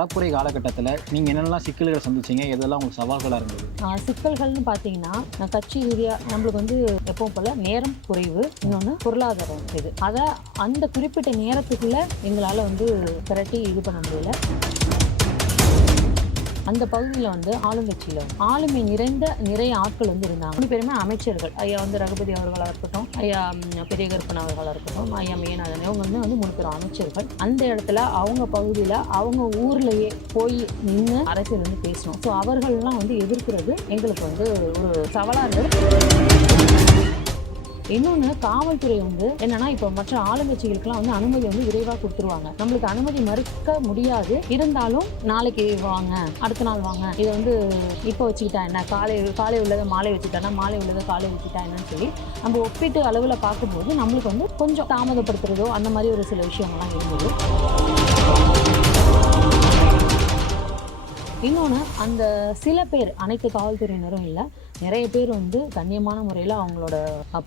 பரப்புரை காலகட்டத்தில் நீங்கள் என்னென்னலாம் சிக்கல்களை சந்திச்சீங்க? எதெல்லாம் உங்களுக்கு சவால்களாக இருந்தது? சிக்கல்கள்னு பார்த்தீங்கன்னா, கட்சி ரீதியாக நம்மளுக்கு வந்து எப்பவும் போல நேரம் குறைவு, இன்னொன்று பொருளாதாரம் இது. அதை அந்த குறிப்பிட்ட நேரத்துக்குள்ள எங்களால் வந்து திரட்டி இது பண்ண முடியல. அந்த பகுதியில் வந்து ஆளுங்கட்சியில் ஆளுமை நிறைய ஆட்கள் வந்து இருந்தாங்க. 3 பேருமே அமைச்சர்கள். ஐயா வந்து ரகுபதி அவர்களாக இருக்கட்டும், ஐயா பெரிய கருப்பன் அவர்களாக இருக்கட்டும், ஐயா மேநாதன், இவங்க வந்து 3 பேரும் அமைச்சர்கள். அந்த இடத்துல அவங்க பகுதியில் அவங்க ஊர்லேயே போய் நின்று அரசியல் வந்து பேசணும். ஸோ அவர்கள்லாம் வந்து எதிர்க்கிறது எங்களுக்கு வந்து ஒரு சவாலாக இருந்தது. இன்னொன்று, காவல்துறை வந்து என்னன்னா, இப்போ மற்ற ஆளுங்கட்சிகளுக்கெல்லாம் வந்து அனுமதி வந்து விரைவாக கொடுத்துருவாங்க. நம்மளுக்கு அனுமதி மறுக்க முடியாது. இருந்தாலும் நாளைக்கு வாங்க, அடுத்த நாள் வாங்க, இதை வந்து இப்போ வச்சுக்கிட்டா என்ன, காலை உள்ளதை மாலை வச்சுக்கிட்டானா, மாலை உள்ளதை காலை வச்சுக்கிட்டா என்னன்னு சொல்லி நம்ம ஒப்பிட்டு அளவில் பார்க்கும்போது நம்மளுக்கு வந்து கொஞ்சம் தாமதப்படுத்துறதோ அந்த மாதிரி ஒரு சில விஷயங்கள்லாம் இருந்தது. இன்னொன்று, அந்த சில பேர், அனைத்து காவல்துறையினரும் இல்லை, நிறைய பேர் வந்து கண்ணியமான முறையில் அவங்களோட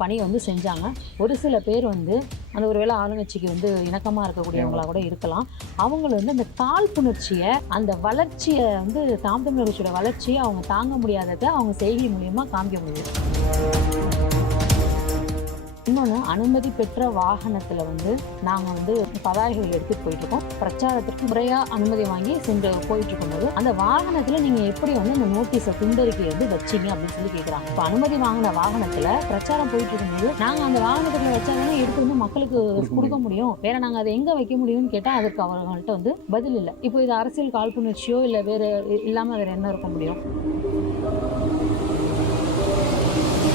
பணியை வந்து செஞ்சாங்க. ஒரு சில பேர் வந்து அந்த ஒரு வேளை ஆளுங்கட்சிக்கு வந்து இணக்கமாக இருக்கக்கூடியவங்களாக கூட இருக்கலாம். அவங்க வந்து அந்த காழ்ப்புணர்ச்சியை, அந்த வளர்ச்சியை வந்து தமிழர் கட்சியோட வளர்ச்சியை அவங்க தாங்க முடியாததை அவங்க செய்கை மூலியமாக காமிக்க முடியும். இன்னொன்று, அனுமதி பெற்ற வாகனத்தில் வந்து நாங்கள் வந்து பதாகைகள் எடுத்துகிட்டு போயிட்டுருக்கோம். பிரச்சாரத்திற்கு முறையாக அனுமதி வாங்கி சென்று போயிட்டுருக்கும்போது அந்த வாகனத்தில் நீங்கள் எப்படி வந்து அந்த நோட்டீஸை துண்டறிக்கை வந்து வச்சிங்க அப்படின்னு சொல்லி கேட்குறாங்க. இப்போ அனுமதி வாங்கின வாகனத்தில் பிரச்சாரம் போயிட்டு இருக்கும்போது நாங்கள் அந்த வாகனத்தில் வச்சாதானே எடுத்து வந்து மக்களுக்கு கொடுக்க முடியும், வேற நாங்கள் அதை எங்கே வைக்க முடியும்னு கேட்டால் அதற்கு அவர்கள்ட்ட வந்து பதில் இல்லை. இப்போ இது அரசியல் காழ்ப்புணர்ச்சியோ இல்லை வேறு இல்லாமல் வேறு என்ன இருக்க முடியும்?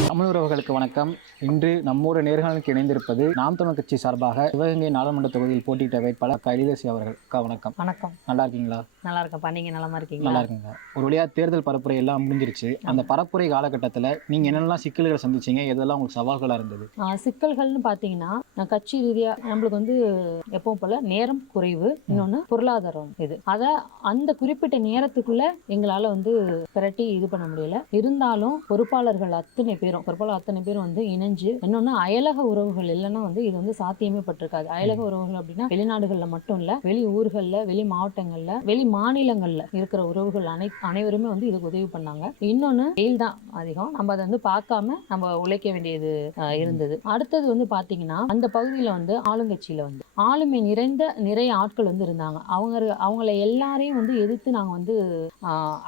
தமிழ் உறவுகளுக்கு வணக்கம். இன்று நம்மோட நேர்காணலுக்கு இணைந்திருப்பது நாம் தமிழர் கட்சி சார்பாக சிவகங்கை நாடாளுமன்ற தொகுதியில் போட்டியிட்ட வேட்பாளர் கைலிதேசி அவர்கள். வணக்கம். வணக்கம். நல்லா இருக்கீங்களா? நல்லா இருக்கப்பா, நீங்கள் நலமா இருக்கீங்களா? நல்லா இருக்குங்க. ஒரு வழியாக தேர்தல் பரப்புரை எல்லாம் முடிஞ்சிருச்சு. அந்த பரப்புரை காலகட்டத்தில் நீங்கள் என்னென்னலாம் சிக்கல்களை சந்திச்சீங்க? எதெல்லாம் உங்களுக்கு சவால்களாக இருந்தது? சிக்கல்கள்னு பார்த்தீங்கன்னா, கட்சி ரீதியாக நம்மளுக்கு வந்து எப்பவும் போல நேரம் குறைவு, இன்னொன்று பொருளாதாரம் இது. அதை அந்த குறிப்பிட்ட நேரத்துக்குள்ள எங்களால் வந்து திரட்டி இது பண்ண முடியல. இருந்தாலும் பொறுப்பாளர்கள் அத்தனை பேரும் வந்து இணைஞ்சு, இன்னொன்று அயலக உறவுகள் இல்லைன்னா வந்து இது வந்து சாத்தியமே பட்டிருக்காது. அயலக உறவுகள் அப்படின்னா வெளிநாடுகளில் மட்டும் இல்லை, வெளி ஊர்களில், வெளி மாவட்டங்களில், வெளி மாநிலங்களில் இருக்கிற உறவுகள் அனைவருமே வந்து இதுக்கு உதவி பண்ணாங்க. இன்னொன்று, வெயில் தான் அதிகம், நம்ம அதை வந்து பார்க்காம நம்ம உழைக்க வேண்டியது இருந்தது. அடுத்தது வந்து பார்த்தீங்கன்னா, அந்த பகுதியில் வந்து ஆளுங்கட்சியில் வந்து ஆளுமை நிறைய ஆட்கள் வந்து இருந்தாங்க. அவங்கள எல்லாரையும் வந்து எதிர்த்து நாங்கள் வந்து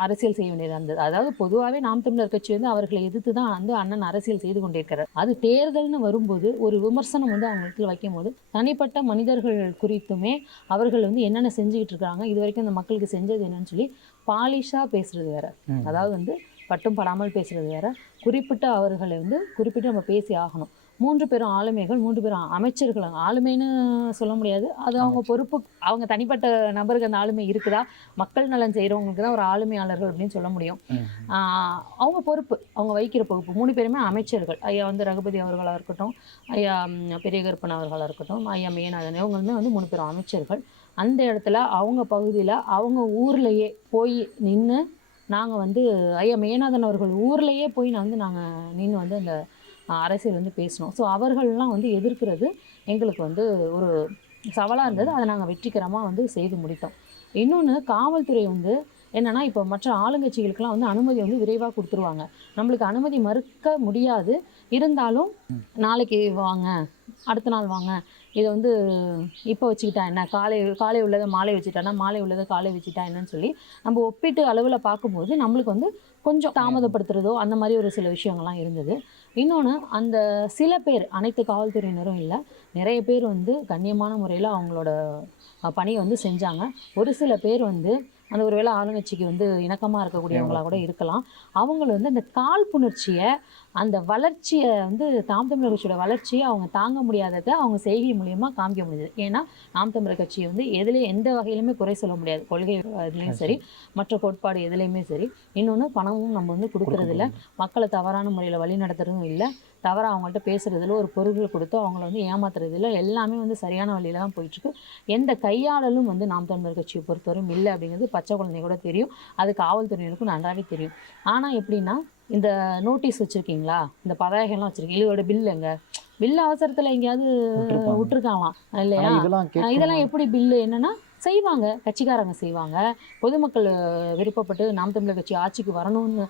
அரசியல் செய்ய வேண்டியதாக இருந்தது. அதாவது பொதுவாகவே நாம் தமிழர் கட்சி வந்து அவர்களை எதிர்த்து தான் வந்து அண்ணன் அரசியல் செய்து கொண்டிருக்கிறார். அது தேர்தல்னு வரும்போது ஒரு விமர்சனம் வந்து அவங்க இடத்துல வைக்கும் போது தனிப்பட்ட மனிதர்கள் குறித்துமே அவர்கள் வந்து என்னென்ன செஞ்சுக்கிட்டு இருக்காங்க, இது வரைக்கும் இந்த மக்களுக்கு செஞ்சது என்னன்னு சொல்லி பாலிஷா பேசுறது வேற, அதாவது வந்து பட்டும் படாமல் பேசுறது வேற. அவர்களை வந்து குறிப்பிட்டு நம்ம பேசி ஆகணும். 3 பேரும் ஆளுமைகள், 3 பேரும் அமைச்சர்கள். ஆளுமைன்னு சொல்ல முடியாது, அது அவங்க பொறுப்பு, அவங்க தனிப்பட்ட நபருக்கு அந்த ஆளுமை இருக்குதா, மக்கள் நலன் செய்கிறவங்களுக்கு தான் ஒரு ஆளுமையாளர்கள் அப்படின்னு சொல்ல முடியும். அவங்க பொறுப்பு, அவங்க வைக்கிற பொறுப்பு. 3 பேருமே அமைச்சர்கள். ஐயா வந்து ரகுபதி அவர்களாக இருக்கட்டும், ஐயா பெரிய கருப்பன் அவர்களாக இருக்கட்டும், ஐயா மேநாதன், இவங்களுமே வந்து 3 பேரும் அமைச்சர்கள். அந்த இடத்துல அவங்க பகுதியில் அவங்க ஊர்லேயே போய் நின்று நாங்கள் வந்து ஐயா மேநாதன் அவர்கள் ஊர்லேயே போய் நாங்கள் நின்று வந்து அந்த அரசியல் வந்து பேசணும். ஸோ அவர்கள்லாம் வந்து எதிர்க்கிறது எங்களுக்கு வந்து ஒரு சவாலாக இருந்தது. அதை நாங்கள் வெற்றிகரமாக வந்து செய்து முடித்தோம். இன்னொன்று, காவல்துறை வந்து என்னென்னா, இப்போ மற்ற ஆளுங்கட்சிகளுக்கெல்லாம் வந்து அனுமதி வந்து விரைவாக கொடுத்துருவாங்க. நம்மளுக்கு அனுமதி மறுக்க முடியாது. இருந்தாலும் நாளைக்கு வாங்க, அடுத்த நாள் வாங்க, இதை வந்து இப்போ வச்சுக்கிட்டா என்ன, காலை உள்ளதை மாலை வச்சுட்டானா, மாலை உள்ளதை காலை வச்சுட்டா என்னன்னு சொல்லி நம்ம ஒப்பிட்டு அளவில் பார்க்கும்போது நம்மளுக்கு வந்து கொஞ்சம் தாமதப்படுத்துறதோ அந்த மாதிரி ஒரு சில விஷயங்கள்லாம் இருந்தது. இன்னொன்று, அந்த சில பேர், அனைத்து காவல்துறையினரும் இல்லை, நிறைய பேர் வந்து கண்ணியமான முறையில் அவங்களோட பணியை வந்து செஞ்சாங்க. ஒரு சில பேர் வந்து அந்த ஒரு வேளை ஆளுங்கட்சிக்கு வந்து இணக்கமாக இருக்கக்கூடியவங்களாக கூட இருக்கலாம். அவங்க வந்து அந்த காழ்ப்புணர்ச்சியை, அந்த வளர்ச்சியை வந்து தமிழர் கட்சியோட வளர்ச்சியை அவங்க தாங்க முடியாததை அவங்க செய்கை மூலியமாக காமிக்க முடியுது. ஏன்னா நாம் தமிழர் கட்சியை வந்து எந்த வகையிலுமே குறை சொல்ல முடியாது. கொள்கை இதுலேயும் சரி, மற்ற கோட்பாடு எதுலேயுமே சரி. இன்னொன்று, பணமும் நம்ம வந்து கொடுக்கறதில்ல, மக்களை தவறான முறையில் வழி நடத்துறதும் இல்லை, தவறாக அவங்கள்ட்ட பேசுகிறதுல ஒரு பொருட்கள் கொடுத்து அவங்கள வந்து ஏமாத்துறதில்ல, எல்லாமே வந்து சரியான வழியில் தான் போயிட்டுருக்கு. எந்த கையாளலும் வந்து நாம் தமிழர் கட்சியை பொறுத்தவரையும் இல்லை அப்படிங்கிறது பச்சை குழந்தை கூட தெரியும், அது காவல்துறையினருக்கும் நன்றாகவே தெரியும். ஆனால் எப்படின்னா, இந்த நோட்டீஸ் வச்சுருக்கீங்களா, இந்த பதாகைகள்லாம் வச்சுருக்கீங்க, இதோட பில் எங்க, பில் அவசரத்தில் எங்கேயாவது விட்டுருக்காங்களாம் இல்லையா? இதெல்லாம் எப்படி பில்லு? என்னென்னா செய்வாங்க, கட்சிக்காரங்க செய்வாங்க. பொதுமக்கள் விருப்பப்பட்டு நாம் தமிழர் கட்சி ஆட்சிக்கு வரணும்னு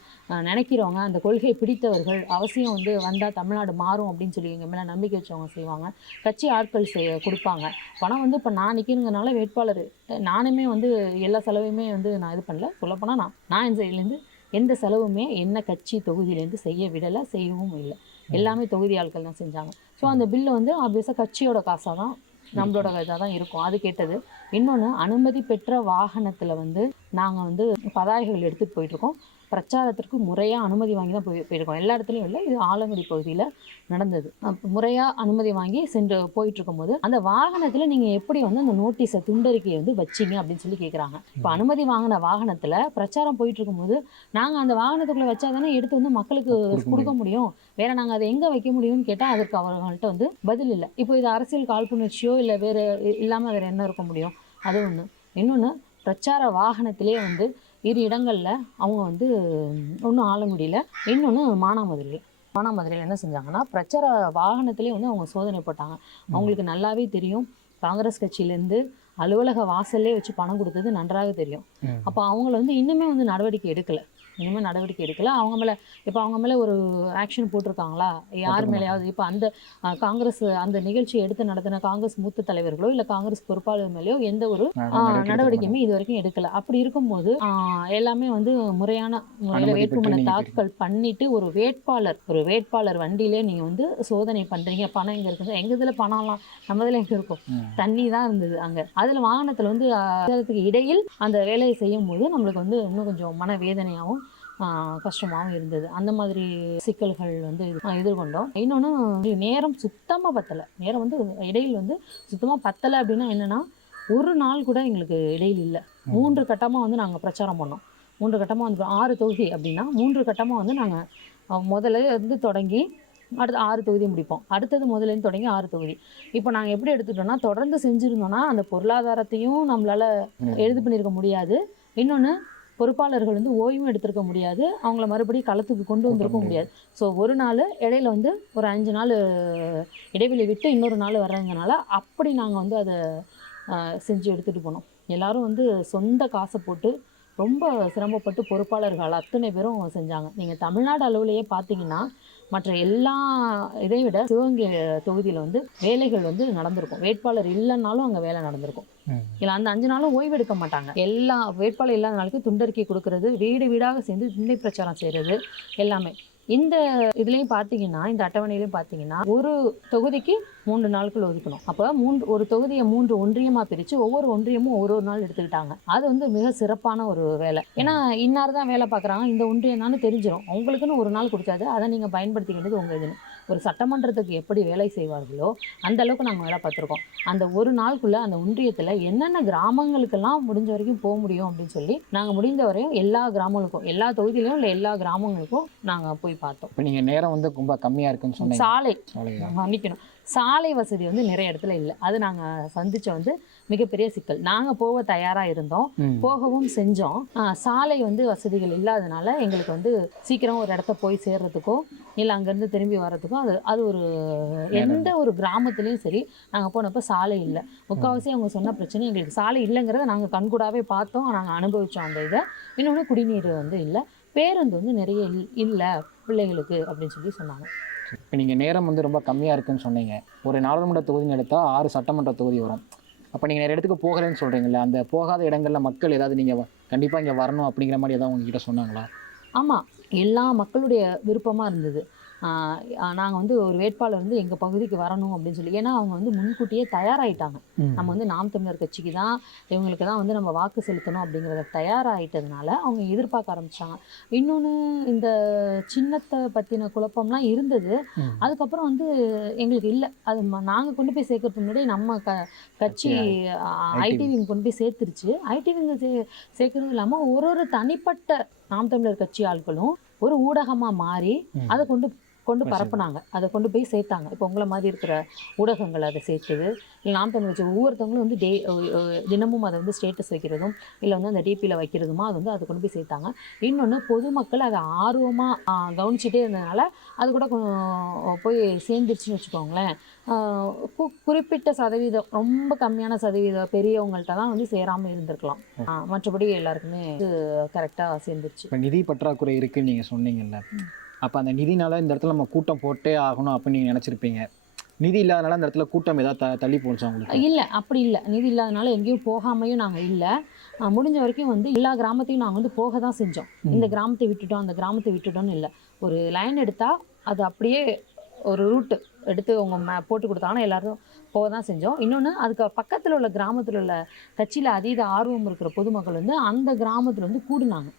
நினைக்கிறவங்க, அந்த கொள்கையை பிடித்தவர்கள் அவசியம் வந்து வந்தால் தமிழ்நாடு மாறும் அப்படின்னு சொல்லி எங்கள் மேலே நம்பிக்கை வச்சவங்க செய்வாங்க. கட்சி ஆட்கள் கொடுப்பாங்க. பணம் வந்து இப்போ நான் நிற்கிறதுனால வேட்பாளர் நானுமே வந்து எல்லா செலவையுமே வந்து நான் இது பண்ணல. சொல்லப்போனால் நான் என் சைட்லேருந்து எந்த செலவுமே என்ன கட்சி தொகுதியிலேருந்து செய்ய விடலை, செய்யவும் இல்லை. எல்லாமே தொகுதி ஆட்கள் தான் செஞ்சாங்க. ஸோ அந்த பில்லு வந்து ஆப்வியஸாக கட்சியோட காசாக தான் நம்மளோட இதாக தான் இருக்கும். அது கேட்டது. இன்னொன்று, அனுமதி பெற்ற வாகனத்தில் வந்து நாங்கள் வந்து பதாகைகள் எடுத்துகிட்டு போயிட்டுருக்கோம். பிரச்சாரத்திற்கு முறையாக அனுமதி வாங்கி தான் போயிருக்கோம். எல்லா இடத்துலையும் இல்லை, இது ஆலங்குடி பகுதியில் நடந்தது. முறையாக அனுமதி வாங்கி சென்று போயிட்டுருக்கும் போது அந்த வாகனத்தில் நீங்கள் எப்படி வந்து அந்த நோட்டீஸை துண்டறிக்கையை வந்து வச்சிங்க அப்படின்னு சொல்லி கேட்குறாங்க. இப்போ அனுமதி வாங்கின வாகனத்தில் பிரச்சாரம் போயிட்டுருக்கும் போது நாங்கள் அந்த வாகனத்துக்குள்ளே வச்சா தானே எடுத்து வந்து மக்களுக்கு கொடுக்க முடியும். வேற நாங்கள் அதை எங்கே வைக்க முடியும்னு கேட்டால் அதற்கு அவர்கள்ட்ட வந்து பதில் இல்லை. இப்போ இது அரசியல் காழ்ப்புணர்ச்சியோ இல்லை வேறு இல்லாமல் வேறு என்ன இருக்க முடியும்? அது ஒன்று. இன்னொன்று, பிரச்சார வாகனத்திலே வந்து 2 இடங்களில் அவங்க வந்து ஒன்று ஆலங்குடியில், இன்னொன்று மானாமதுரையில் என்ன செஞ்சாங்கன்னா பிரச்சார வாகனத்திலே வந்து அவங்க சோதனை போட்டாங்க. அவங்களுக்கு நல்லாவே தெரியும், காங்கிரஸ் கட்சியிலேருந்து அலுவலக வாசல்லே வச்சு பணம் கொடுத்தது நன்றாக தெரியும். அப்போ அவங்கள வந்து இன்னுமே வந்து நடவடிக்கை எடுக்கலை. அவங்க மேலே ஒரு ஆக்ஷன் போட்டிருக்காங்களா யார் மேலேயாவது? இப்போ அந்த காங்கிரஸ் அந்த நிகழ்ச்சியை எடுத்து நடத்தின காங்கிரஸ் மூத்த தலைவர்களோ இல்லை காங்கிரஸ் பொறுப்பாளர் மேலேயோ எந்த ஒரு நடவடிக்கையுமே இது வரைக்கும் எடுக்கலை. அப்படி இருக்கும்போது எல்லாமே வந்து முறையான முறையில் வேட்புமனு தாக்கல் பண்ணிட்டு ஒரு வேட்பாளர் வண்டியிலே நீங்கள் வந்து சோதனை பண்ணுறீங்க. பணம் எங்கே இருக்குது? எங்கள் இதில் பணம்லாம் நம்ம இதில் எங்கே இருக்கும்? தண்ணி தான் இருந்தது அங்கே. அதில் வாகனத்தில் வந்து இடையில் அந்த வேலையை செய்யும் போது நம்மளுக்கு வந்து இன்னும் கொஞ்சம் மனவேதனையாகவும் கஷ்டமாகவும் இருந்தது. அந்த மாதிரி சிக்கல்கள் வந்து எதிர்கொண்டோம். இன்னொன்று, நேரம் சுத்தமாக பத்தலை. நேரம் வந்து இடையில் வந்து சுத்தமாக பத்தலை. அப்படின்னா என்னென்னா, ஒரு நாள் கூட எங்களுக்கு இடையில் இல்லை. 3 கட்டமாக வந்து நாங்கள் பிரச்சாரம் பண்ணோம். 3 கட்டமாக வந்து 6 தொகுதி அப்படின்னா 3 கட்டமாக வந்து நாங்கள் முதல்ல இருந்து தொடங்கி அடுத்து 6 தொகுதி முடிப்போம். அடுத்தது முதலேருந்து தொடங்கி 6 தொகுதி. இப்போ நாங்கள் எப்படி எடுத்துக்கிட்டோம்னா, தொடர்ந்து செஞ்சுருந்தோம்னா அந்த பொருளாதாரத்தையும் நம்மளால் எழுது பண்ணியிருக்க முடியாது. இன்னொன்று, பொறுப்பாளர்கள் வந்து ஓய்வும் எடுத்திருக்க முடியாது. அவங்கள மறுபடியும் களத்துக்கு கொண்டு வந்திருக்க முடியாது. ஸோ ஒரு நாள் இடையில வந்து ஒரு 5 நாள் இடைவெளி விட்டு இன்னொரு நாள் வர்றதுனால அப்படி நாங்கள் வந்து அதை செஞ்சு எடுத்துகிட்டு போனோம். எல்லோரும் வந்து சொந்த காசை போட்டு ரொம்ப சிரமப்பட்டு பொறுப்பாளர்கள் அத்தனை பேரும் செஞ்சாங்க. நீங்கள் தமிழ்நாடு அளவுலேயே பார்த்தீங்கன்னா மற்ற எல்லா இதை விட சிவகங்கை தொகுதியில் வந்து வேலைகள் வந்து நடந்திருக்கும். வேட்பாளர் இல்லைன்னாலும் அங்கே வேலை நடந்திருக்கும். இல்லை, அந்த 5 நாளும் ஓய்வு எடுக்க மாட்டாங்க. எல்லா வேட்பாளர் இல்லாத நாளுக்கு துண்டறிக்கை கொடுக்கறது, வீடு வீடாக சேர்ந்து திண்ணை பிரச்சாரம் செய்கிறது எல்லாமே. இந்த இதுலேயும் பார்த்தீங்கன்னா, இந்த அட்டவணையிலையும் பார்த்தீங்கன்னா ஒரு தொகுதிக்கு 3 நாட்கள் ஒதுக்கணும். அப்போ ஒரு தொகுதியை 3 ஒன்றியமாக பிரித்து ஒவ்வொரு ஒன்றியமும் ஒரு நாள் எடுத்துக்கிட்டாங்க. அது வந்து மிக சிறப்பான ஒரு வேலை. ஏன்னா இன்னார் தான் வேலை பார்க்குறாங்க, இந்த ஒன்றியம் தான் தெரிஞ்சிடும். அவங்களுக்குன்னு ஒரு நாள் கொடுத்தாது, அதை நீங்கள் பயன்படுத்திக்க வேண்டியது உங்கள் இதுன்னு. ஒரு சட்டமன்றத்துக்கு எப்படி வேலை செய்வார்களோ அந்த அளவுக்கு நாங்கள் வேலை பார்த்துருக்கோம். அந்த ஒரு நாளுக்குள்ளே அந்த ஒன்றியத்தில் என்னென்ன கிராமங்களுக்கெல்லாம் முடிஞ்ச வரைக்கும் போக முடியும் அப்படின்னு சொல்லி நாங்கள் முடிந்த வரையும் எல்லா கிராமங்களுக்கும், எல்லா தொகுதியிலையும் இல்லை எல்லா கிராமங்களுக்கும் நாங்கள் போய் பார்த்தோம். இப்போ நீங்கள் நேரம் வந்து ரொம்ப கம்மியாக இருக்குன்னு சொன்னீங்க. மன்னிக்கணும், சாலை வசதி வந்து நிறைய இடத்துல இல்லை. அது நாங்கள் சந்திச்ச வந்து மிகப்பெரிய சிக்கல். நாங்கள் போக தயாராக இருந்தோம், போகவும் செஞ்சோம். சாலை வந்து வசதிகள் இல்லாதனால எங்களுக்கு வந்து சீக்கிரம் ஒரு இடத்த போய் சேர்றதுக்கோ இல்லை அங்கேருந்து திரும்பி வர்றதுக்கோ அது ஒரு எந்த ஒரு கிராமத்துலேயும் சரி நாங்கள் போனப்போ சாலை இல்லை. முக்கால்வாசி அவங்க சொன்ன பிரச்சனை எங்களுக்கு சாலை இல்லைங்கிறத நாங்கள் கண்கூடாவே பார்த்தோம், நாங்கள் அனுபவித்தோம் அந்த இதை. இன்னொன்று, குடிநீர் வந்து இல்லை, பேருந்து வந்து நிறைய இல்லை பிள்ளைகளுக்கு அப்படின்னு சொல்லி சொன்னாங்க. இப்போ நீங்கள் நேரம் வந்து ரொம்ப கம்மியாக இருக்குன்னு சொன்னீங்க. ஒரு நாடாளுமன்ற தொகுதின்னு எடுத்தால் 6 சட்டமன்ற தொகுதி வரும். அப்போ நீங்கள் நிறைய இடத்துக்கு போகலன்னு சொல்கிறீங்களா? அந்த போகாத இடங்களில் மக்கள் ஏதாவது நீங்கள் கண்டிப்பாக இங்கே வரணும் அப்படிங்கிற மாதிரி ஏதாவது உங்ககிட்ட சொன்னாங்களா? ஆமாம், எல்லா மக்களுடைய விருப்பமாக இருந்தது. நாங்கள் வந்து ஒரு வேட்பாளர் வந்து எங்கள் பகுதிக்கு வரணும் அப்படின்னு சொல்லி. ஏன்னா அவங்க வந்து முன்கூட்டியே தயாராகிட்டாங்க. நம்ம வந்து நாம் தமிழர் கட்சிக்கு தான், இவங்களுக்கு தான் வந்து நம்ம வாக்கு செலுத்தணும் அப்படிங்கிறத தயாராகிட்டதுனால அவங்க எதிர்பார்க்க ஆரம்பித்தாங்க. இன்னொன்று, இந்த சின்னத்தை பற்றின குழப்பம்லாம் இருந்தது. அதுக்கப்புறம் வந்து எங்களுக்கு இல்லை, அது நாங்கள் கொண்டு போய் சேர்க்கறதுக்கு முன்னாடி நம்ம கட்சி ஐடிவிங்க கொண்டு போய் சேர்த்துருச்சு. ஐடிவிங்க சேர்க்கறது இல்லாமல் ஒரு தனிப்பட்ட நாம் தமிழர் கட்சி ஆட்களும் ஒரு ஊடகமாக மாறி அதை கொண்டு கொண்டு பரப்புனாங்க, அதை கொண்டு போய் சேர்த்தாங்க. இப்போ உங்களை மாதிரி இருக்கிற ஊடகங்கள் அதை சேர்த்துது, இல்லை நாம் தமிழ் வச்சு ஒவ்வொருத்தவங்களும் வந்து தினமும் அதை வந்து ஸ்டேட்டஸ் வைக்கிறதும் இல்லை வந்து அந்த டிபியில் வைக்கிறதுமா அது வந்து அதை கொண்டு போய் சேர்த்தாங்க. இன்னொன்று பொதுமக்கள் அதை ஆர்வமாக கவனிச்சுட்டே இருந்ததுனால அது கூட போய் சேர்ந்துருச்சுன்னு வச்சுக்கோங்களேன். குறிப்பிட்ட சதவீதம், ரொம்ப கம்மியான சதவீதம் பெரியவங்கள்ட்ட தான் வந்து சேராமல் இருந்திருக்கலாம். மற்றபடி எல்லாருக்குமே கரெக்டாக சேர்ந்துருச்சு. இப்போ நிதி பற்றாக்குறை இருக்குன்னு நீங்கள் சொன்னீங்கல்ல, அப்போ அந்த நிதினால இந்த இடத்துல நம்ம கூட்டம் போட்டே ஆகணும் அப்படின்னு நீங்கள் நினச்சிருப்பீங்க. நிதி இல்லாதனால அந்த இடத்துல கூட்டம் ஏதாவது தள்ளி போணுச்சா உங்களுக்கு? இல்லை, அப்படி இல்லை. நிதி இல்லாதனால எங்கேயும் போகாமையும் நாங்கள் இல்லை. முடிஞ்ச வரைக்கும் வந்து எல்லா கிராமத்தையும் நாங்கள் வந்து போக தான் செஞ்சோம். இந்த கிராமத்தை விட்டுட்டோம் அந்த கிராமத்தை விட்டுட்டோம்னு இல்லை. ஒரு லைன் எடுத்தால் அது அப்படியே ஒரு ரூட்டு எடுத்து அவங்க போட்டு கொடுத்தாங்கன்னா எல்லாரும் போக தான் செஞ்சோம். இன்னொன்று, அதுக்கு பக்கத்தில் உள்ள கிராமத்தில் உள்ள கட்சியில் அதீத ஆர்வம் இருக்கிற பொதுமக்கள் வந்து அந்த கிராமத்தில் வந்து கூடுனாங்க.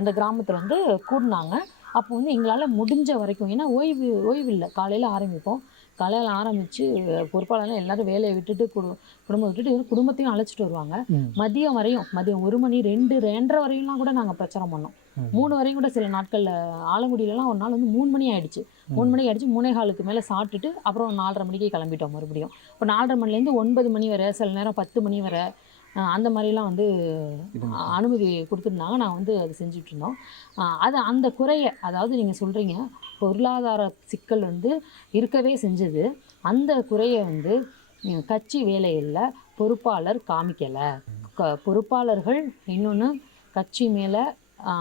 அந்த கிராமத்தில் வந்து கூடுனாங்க. அப்போ வந்து எங்களால் முடிஞ்ச வரைக்கும், ஏன்னா ஓய்வு இல்லை, காலையில் ஆரம்பிப்போம், காலையில் ஆரம்பித்து பொறுப்பாளர்கள் எல்லோரும் வேலையை விட்டுட்டு குடும்பம் விட்டுட்டு குடும்பத்தையும் அழைச்சிட்டு வருவாங்க. மதியம் வரையும், மதியம் 1 மணி 2:30 வரையும்லாம் கூட நாங்கள் பிரச்சாரம் பண்ணோம். 3 வரையும் கூட சில நாட்களில். ஆலங்குடியிலலாம் ஒரு நாள் வந்து 3 மணி ஆகிடுச்சு. 3 மணி ஆகிடுச்சு, 3:15 மேலே சாப்பிட்டுட்டு அப்புறம் 4:30 மணிக்கு கிளம்பிட்டோம் மறுபடியும். இப்போ 4:30 மணிலேருந்து 9 மணி வரை, சில நேரம் 10 மணி வரை அந்த மாதிரிலாம் வந்து அனுமதி கொடுத்துருந்தாங்க. நான் வந்து அது செஞ்சுட்டு இருந்தோம். அது அந்த குறையை, அதாவது நீங்கள் சொல்கிறீங்க பொருளாதார சிக்கல் வந்து இருக்கவே செஞ்சது. அந்த குறையை வந்து கட்சி வேலையில் பொறுப்பாளர் காமிக்கலை. பொறுப்பாளர்கள் இன்னொன்று கட்சி மேலே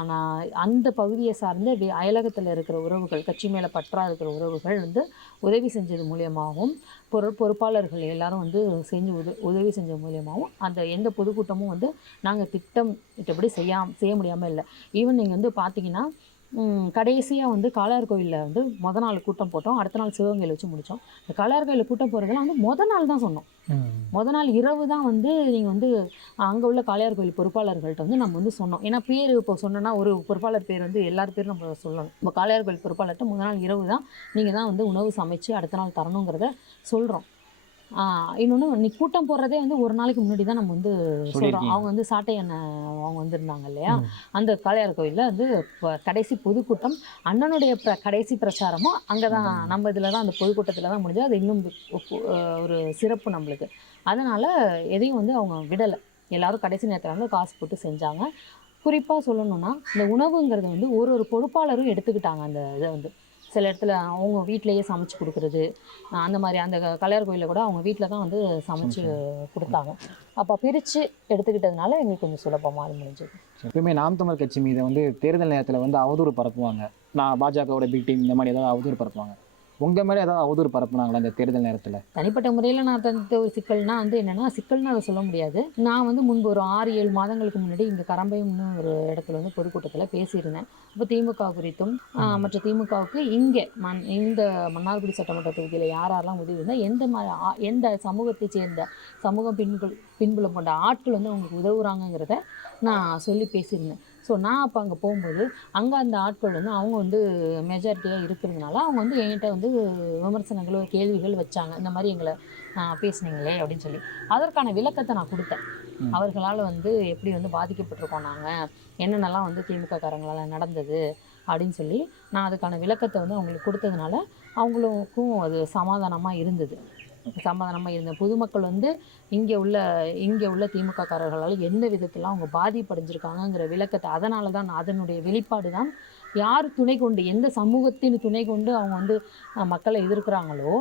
நான் அந்த பகுதியை சார்ந்த அயலகத்தில் இருக்கிற உறவுகள், கட்சி மேலே பற்றா இருக்கிற உறவுகள் வந்து உதவி செஞ்சது மூலியமாகவும், பொறுப்பாளர்கள் எல்லாரும் வந்து உதவி செஞ்ச மூலியமாகவும் அந்த எந்த பொதுக்கூட்டமும் வந்து நாங்கள் திட்டமிட்டபடி செய்ய முடியாமல் இல்லை. ஈவன் நீங்கள் வந்து பார்த்தீங்கன்னா கடைசியாக வந்து காளையார் கோயிலில் வந்து மொதல் நாள் கூட்டம் போட்டோம், அடுத்த நாள் சிவகங்கையில் வச்சு முடித்தோம். இந்த காளையார் கோயிலில் கூட்டம் போகிறதெல்லாம் வந்து மொதல் நாள் தான் சொன்னோம். மொதல் நாள் இரவு தான் வந்து நீங்கள் வந்து அங்கே உள்ள காளையார் கோயில் பொறுப்பாளர்கள்ட்ட வந்து நம்ம வந்து சொன்னோம். ஏன்னா பேர் இப்போ சொன்னோன்னா ஒரு பொறுப்பாளர் பேர் வந்து எல்லார் பேரும் நம்ம சொல்லணும். இப்போ காளையார் கோயில் பொறுப்பாளர்கிட்ட முதல் நாள் இரவு தான் நீங்கள் தான் வந்து உணவு சமைச்சு அடுத்த நாள் தரணுங்கிறத சொல்கிறோம். இன்னொன்று, நீ கூட்டம் போடுறதே வந்து ஒரு நாளைக்கு முன்னாடி தான் நம்ம வந்து சொல்கிறோம். அவங்க வந்து சாட்டை எண்ணெய் அவங்க வந்திருந்தாங்க இல்லையா, அந்த காளையார் கோயிலில் வந்து கடைசி பொதுக்கூட்டம், அண்ணனுடைய கடைசி பிரச்சாரமும் அங்கே தான், நம்ம இதில் தான், அந்த பொதுக்கூட்டத்தில் தான் முடிஞ்சது. அது இன்னும் ஒரு சிறப்பு நம்மளுக்கு. அதனால் எதையும் வந்து அவங்க விடலை. எல்லோரும் கடைசி நேரத்தில் வந்து காசு போட்டு செஞ்சாங்க. குறிப்பாக சொல்லணுன்னா, இந்த உணவுங்கிறது வந்து ஒரு பொறுப்பாளரும் எடுத்துக்கிட்டாங்க. அந்த இதை வந்து சில இடத்துல அவங்க வீட்டிலையே சமைச்சு கொடுக்குறது, அந்த மாதிரி அந்த காளையார் கோயிலில் கூட அவங்க வீட்டில் தான் வந்து சமைச்சு கொடுத்தாங்க. அப்போ பிரித்து எடுத்துக்கிட்டதுனால எங்களுக்கு கொஞ்சம் சுலபமாக முடிஞ்சது. எப்பவுமே நாம் தமிழர் கட்சி மீது வந்து தேர்தல் நேரத்தில் வந்து அவதூறு பரப்புவாங்க. நான் பாஜகவோட பி டீம் இந்த மாதிரி ஏதாவது அவதூறு பரப்புவாங்க. உங்கள் மேலே ஏதாவது அவதூறு பரப்புனாங்களா இந்த தேர்தல் நேரத்தில்? தனிப்பட்ட முறையில் நான் தந்த ஒரு சிக்கல்னால் வந்து என்னென்னா, சிக்கல்னு அதை சொல்ல முடியாது. நான் வந்து முன்பு ஒரு 6-7 மாதங்களுக்கு முன்னாடி இங்கே கரம்பயம்னு ஒரு இடத்துல வந்து பொதுக்கூட்டத்தில் பேசியிருந்தேன். இப்போ திமுக குறித்தும் மற்ற திமுகவுக்கு இங்கே இந்த மன்னார்குடி சட்டமன்ற தொகுதியில் யாரெல்லாம் உதவி இருந்தால் எந்த சமூகத்தை சேர்ந்த சமூகம் பின்புலம் கொண்ட ஆட்கள் வந்து அவங்களுக்கு உதவுறாங்கங்கிறத நான் சொல்லி பேசியிருந்தேன். ஸோ நான் அப்போ அங்கே போகும்போது அங்கே அந்த ஆட்கள் வந்து அவங்க வந்து மெஜாரிட்டியாக இருக்கிறதுனால அவங்க வந்து என்கிட்ட வந்து விமர்சனங்களோ கேள்விகள் வச்சாங்க. இந்த மாதிரி எங்களை பேசுனீங்களே அப்படின்னு சொல்லி அதற்கான விளக்கத்தை நான் கொடுத்தேன். அவர்களால் வந்து எப்படி வந்து பாதிக்கப்பட்டிருக்கோம், நாங்கள் என்னென்னலாம் வந்து திமுக காரங்களால் நடந்தது அப்படின்னு சொல்லி நான் அதுக்கான விளக்கத்தை வந்து அவங்களுக்கு கொடுத்ததுனால அவங்களுக்கும் அது சமாதானமாக இருந்தது. பொதுமக்கள் வந்து இங்கே உள்ள திமுக காரர்களால் எந்த விதத்திலாம் அவங்க பாதிப்படைஞ்சிருக்காங்கங்கிற விளக்கத்தை, அதனால தான் அதனுடைய வெளிப்பாடு தான் யார் துணை கொண்டு, எந்த சமூகத்தின் துணை கொண்டு அவங்க வந்து மக்களை எதிர்க்கிறாங்களோ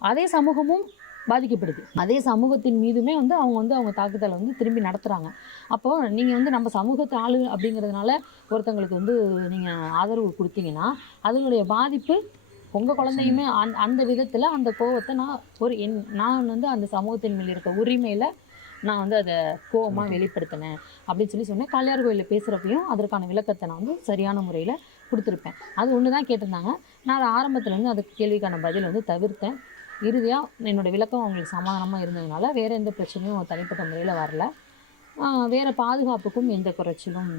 அதே சமூகமும் பாதிக்கப்படுது. அதே சமூகத்தின் மீதுமே வந்து அவங்க தாக்குதலை வந்து திரும்பி நடத்துகிறாங்க. அப்போது நீங்கள் வந்து நம்ம சமூகத்து ஆளு அப்படிங்கிறதுனால ஒருத்தங்களுக்கு வந்து நீங்கள் ஆதரவு கொடுத்தீங்கன்னா அதனுடைய பாதிப்பு உங்கள் குழந்தையுமே அந்த விதத்தில் அந்த கோவத்தை நான் வந்து அந்த சமூகத்தின் மேல் இருக்க உரிமையில் நான் வந்து அதை கோவமாக வெளிப்படுத்தினேன் அப்படின்னு சொன்னேன். காளையார் கோயிலில் பேசுகிறப்பையும் அதற்கான விளக்கத்தை நான் வந்து சரியான முறையில் கொடுத்துருப்பேன். அது ஒன்று தான் கேட்டிருந்தாங்க. நான் அதை ஆரம்பத்தில் வந்து அதுக்கு கேள்விக்கான பதில் வந்து தவிர்த்தேன். இறுதியாக என்னோடய விளக்கம் அவங்களுக்கு சமாதானமாக இருந்ததுனால வேறு எந்த பிரச்சனையும் தனிப்பட்ட முறையில் வரல. வேறு பாதுகாப்புக்கும் எந்த குறைச்சலும்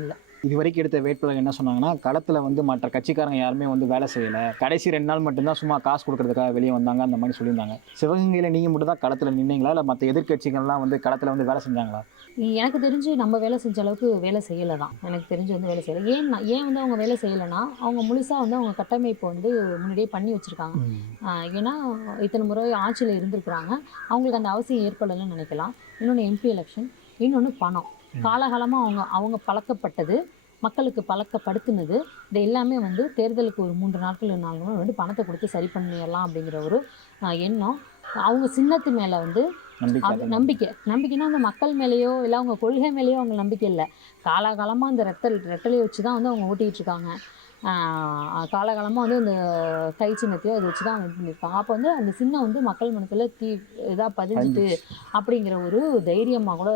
இல்லை. இது வரைக்கும் எடுத்த வேட்பாளர் என்ன சொன்னாங்கன்னா, களத்தில் வந்து மற்ற கட்சிக்காரங்க யாருமே வந்து வேலை செய்யலை, கடைசி 2 நாள் மட்டும்தான் சும்மா காசு கொடுக்கறதுக்காக வெளியே வந்தாங்க, அந்த மாதிரி சொல்லியிருந்தாங்க. சிவகங்கையில் நீங்கள் மட்டும் தான் களத்தில் நின்னீங்களா, இல்லை மற்ற எதிர்க்கட்சிகள்லாம் வந்து களத்தில் வந்து வேலை செஞ்சாங்களா? எனக்கு தெரிஞ்சு நம்ம வேலை செஞ்ச அளவுக்கு வேலை செய்யலை தான். எனக்கு தெரிஞ்சு வந்து வேலை செய்யலை. ஏன் வந்து அவங்க வேலை செய்யலைன்னா, அவங்க முழுசாக வந்து அவங்க கட்டமைப்பு வந்து முன்னாடியே பண்ணி வச்சுருக்காங்க. ஏன்னா இத்தனை முறை ஆட்சியில் இருந்திருக்கிறாங்க, அவங்களுக்கு அந்த அவசியம் ஏற்படலைன்னு நினைக்கலாம். இன்னொன்று எம்பி எலெக்ஷன், இன்னொன்று பணம். காலகாலமாக அவங்க பழக்கப்பட்டது, மக்களுக்கு பழக்கப்படுத்தினது, இது எல்லாமே வந்து தேர்தலுக்கு ஒரு 3 நாட்கள் 4 நாள் வந்து பணத்தை கொடுத்து சரி பண்ணிடலாம் அப்படிங்கிற ஒரு எண்ணம். அவங்க சின்னத்து மேலே வந்து நம்பிக்கைன்னா அந்த மக்கள் மேலேயோ இல்லை அவங்க கொள்கை மேலேயோ அவங்க நம்பிக்கை இல்லை. காலாகாலமாக அந்த ரெட்டலையை வச்சு தான் வந்து அவங்க ஓட்டிகிட்டு இருக்காங்க. காலகாலமாக வந்து அந்த கை சின்னத்தையோ அதை வச்சு தான் அவங்க இது பண்ணியிருக்காங்க. அப்போ வந்து அந்த சின்னம் வந்து மக்கள் மனசில் இதாக பதிஞ்சுட்டு அப்படிங்கிற ஒரு தைரியமாக கூட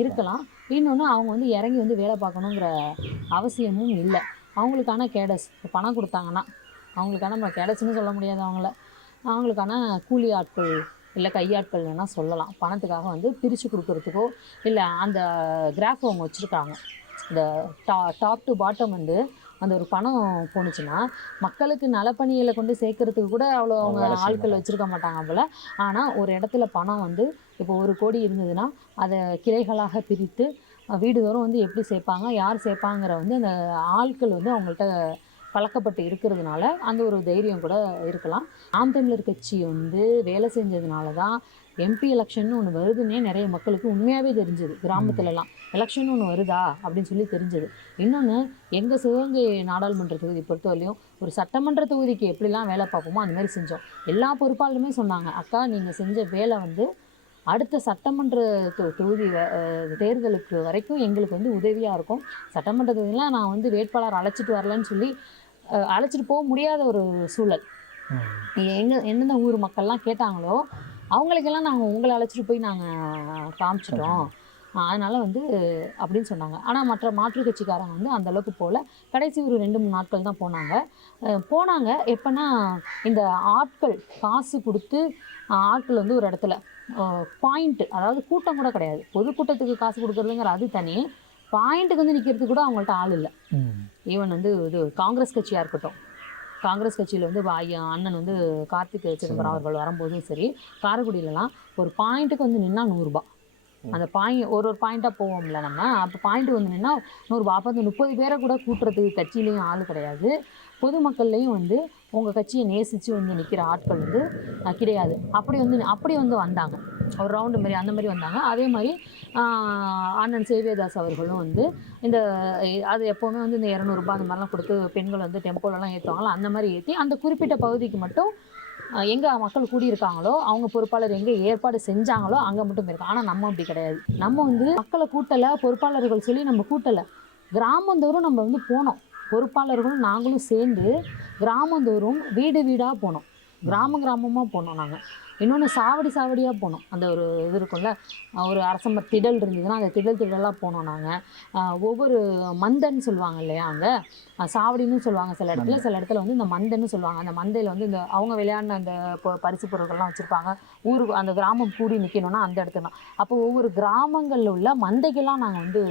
இருக்கலாம். இன்னொன்று அவங்க வந்து இறங்கி வந்து வேலை பார்க்கணுங்கிற அவசியமும் இல்லை. அவங்களுக்கான கேடஸ் பணம் கொடுத்தாங்கன்னா, அவங்களுக்கான கேடஸ்ன்னு சொல்ல முடியாது, அவங்களுக்கான கூலி ஆட்கள் இல்லை கையாட்கள் வேணால் சொல்லலாம். பணத்துக்காக வந்து பிரித்து கொடுக்குறதுக்கோ இல்லை அந்த கிராஃப் அவங்க வச்சுருக்காங்க. இந்த டாப் டு பாட்டம் வந்து அந்த ஒரு பணம் போணுச்சுன்னா மக்களுக்கு நலப்பணிகளை கொண்டு சேர்க்கறதுக்கு கூட அவ்வளோ அவங்க ஆட்கள் வச்சுருக்க மாட்டாங்க போல். ஆனால் ஒரு இடத்துல பணம் வந்து இப்போ 1 கோடி இருந்ததுன்னா அதை கிளைகளாக பிரித்து வீடுதோறும் வந்து எப்படி சேர்ப்பாங்க, யார் சேர்ப்பாங்கிற வந்து அந்த ஆட்கள் வந்து அவங்கள்ட்ட பழக்கப்பட்டு இருக்கிறதுனால அந்த ஒரு தைரியம் கூட இருக்கலாம். நாம் தமிழர் கட்சி வந்து வேலை செஞ்சதுனால தான் எம்பி எலெக்ஷன் ஒன்று வருதுன்னே நிறைய மக்களுக்கு உண்மையாகவே தெரிஞ்சது. கிராமத்துலலாம் எலெக்ஷன் ஒன்று வருதா அப்படின்னு சொல்லி தெரிஞ்சது. இன்னொன்று எங்கள் சிவகங்கை நாடாளுமன்ற தொகுதி பொறுத்தவரையிலையும் ஒரு சட்டமன்ற தொகுதிக்கு எப்படிலாம் வேலை பார்ப்போமோ அந்த மாதிரி செஞ்சோம். எல்லா பொறுப்பாளருமே சொன்னாங்க, அக்கா நீங்கள் செஞ்ச வேலை வந்து அடுத்த சட்டமன்ற தொகுதி தேர்தலுக்கு வரைக்கும் எங்களுக்கு வந்து உதவியாக இருக்கும். சட்டமன்ற தொகுதியெலாம் நான் வந்து வேட்பாளர் அழைச்சிட்டு வரலன்னு சொல்லி அழைச்சிட்டு போக முடியாத ஒரு சூழல். எந்தெந்த ஊர் மக்கள்லாம் கேட்டாங்களோ அவங்களுக்கெல்லாம் நாங்கள் உங்களை அழைச்சிட்டு போய் நாங்கள் காமிச்சிட்டோம், அதனால் வந்து அப்படின்னு சொன்னாங்க. ஆனால் மற்ற மாற்றுக் கட்சிக்காரங்க வந்து அந்தளவுக்கு போகல. கடைசி ஒரு 2-3 நாட்கள் தான் போனாங்க. எப்போனா இந்த ஆட்கள் காசு கொடுத்து ஆட்கள் வந்து ஒரு இடத்துல பாயிண்ட்டு, அதாவது கூட்டம் கூட கிடையாது, பொதுக்கூட்டத்துக்கு காசு கொடுக்குறதுங்கிற அது தனி, பாயிண்ட்டுக்கு வந்து நிற்கிறதுக்கு கூட அவங்கள்ட்ட ஆள் இல்லை. ஈவன் வந்து இது காங்கிரஸ் கட்சியாக இருக்கட்டும், காங்கிரஸ் கட்சியில் வந்து அண்ணன் வந்து கார்த்திக் சிதம்பரம் அவர்கள் வரும்போதும் சரி, காரைக்குடியிலலாம் ஒரு பாயிண்ட்டுக்கு வந்து நின்னா 100 ரூபா. அந்த ஒரு பாயிண்ட்டாக போவோம்ல நம்ம, அப்போ பாயிண்ட்டு வந்து நின்னா 100 ரூபா. அப்போ அந்த 30 பேரை கூட கூட்டுறதுக்கு கட்சியிலையும் ஆள் கிடையாது, பொதுமக்கள்லையும் வந்து உங்கள் கட்சியை நேசித்து வந்து நிற்கிற ஆட்கள் வந்து கிடையாது. அப்படி வந்து வந்தாங்க, ஒரு ரவுண்டு மாதிரி அந்த மாதிரி வந்தாங்க. அதே மாதிரி அண்ணன் சேவியதாஸ் அவர்களும் வந்து அது எப்போவுமே வந்து இந்த 200 ரூபா அந்த மாதிரிலாம் கொடுத்து பெண்கள் வந்து டெம்போலலாம் ஏற்றுவாங்களோ அந்த மாதிரி ஏற்றி அந்த குறிப்பிட்ட பகுதிக்கு மட்டும் எங்கே மக்கள் கூடியிருக்காங்களோ அவங்க பொறுப்பாளர் எங்கே ஏற்பாடு செஞ்சாங்களோ அங்கே மட்டும் போயிருக்கோம். ஆனால் நம்ம அப்படி கிடையாது. நம்ம வந்து மக்களை கூட்டலை, பொறுப்பாளர்கள் சொல்லி நம்ம கூட்டலை, கிராமந்தோறும் நம்ம வந்து போனோம். பொறுப்பாளர்களும் நாங்களும் சேர்ந்து கிராமந்தோறும் வீடு வீடாக போனோம், கிராமமாக போனோம். நாங்கள் இன்னொன்று சாவடியாக போனோம். அந்த ஒரு இது இருக்கும்ல, ஒரு அரசமர திடல் இருந்ததுன்னா அந்த திடலாக போனோம். நாங்கள் ஒவ்வொரு மந்தன்னு சொல்லுவாங்க இல்லையா, அங்கே சாவடின்னு சொல்லுவாங்க சில இடத்துல வந்து இந்த மந்தன்னு சொல்லுவாங்க. அந்த மந்தையில் வந்து இந்த அவங்க விளையாடின அந்த பரிசு பொருட்கள்லாம் வச்சுருப்பாங்க. ஊருக்கு அந்த கிராமம் கூடி நிற்கணும்னா அந்த இடத்துல தான். அப்போ ஒவ்வொரு கிராமங்களில் உள்ள மந்தைக்கெல்லாம் நாங்கள் வந்து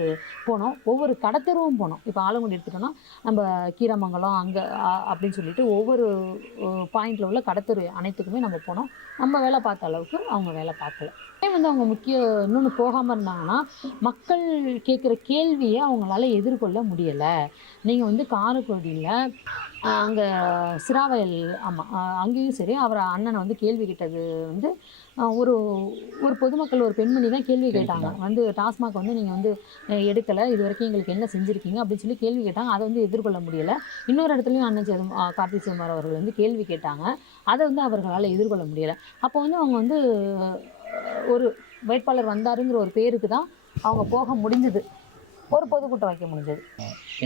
போனோம். ஒவ்வொரு கடத்தெருவும் போனோம். இப்போ ஆலங்குடி எடுத்துட்டோன்னா நம்ம கீரமங்கலம் அங்கே அப்படின்னு சொல்லிட்டு ஒவ்வொரு பாயிண்டில் உள்ள கடத்தெரு அனைத்துக்குமே நம்ம போனோம். நம்ம வேலை பார்த்த அளவுக்கு அவங்க வேலை பார்க்கல. வந்து அவங்க இன்னொன்று போகாமல் இருந்தாங்கன்னா மக்கள் கேட்குற கேள்வியை அவங்களால எதிர்கொள்ள முடியலை. நீங்கள் வந்து காரைக்குடியில் அங்கே சிராவயல், ஆமாம், அங்கேயும் சரி அவர் அண்ணனை வந்து கேள்வி கேட்டது வந்து ஒரு பொதுமக்கள், ஒரு பெண்மணி தான் கேள்வி கேட்டாங்க. வந்து டாஸ்மாக் வந்து நீங்கள் வந்து எடுக்கலை, இது வரைக்கும் எங்களுக்கு என்ன செஞ்சுருக்கீங்க அப்படின்னு சொல்லி கேள்வி கேட்டாங்க. அதை வந்து எதிர்கொள்ள முடியலை. இன்னொரு இடத்துலையும் அண்ணன் கார்த்திக் சிதம்பரம் அவர்கள் வந்து கேள்வி கேட்டாங்க, அதை வந்து அவர்களால் எதிர்கொள்ள முடியலை. அப்போ வந்து அவங்க வந்து ஒரு வேட்பாளர் வந்தாருங்கிற ஒரு பேருக்கு தான் அவங்க போக முடிஞ்சது, ஒரு பொதுக்கூட்டம் வைக்க முடிஞ்சது.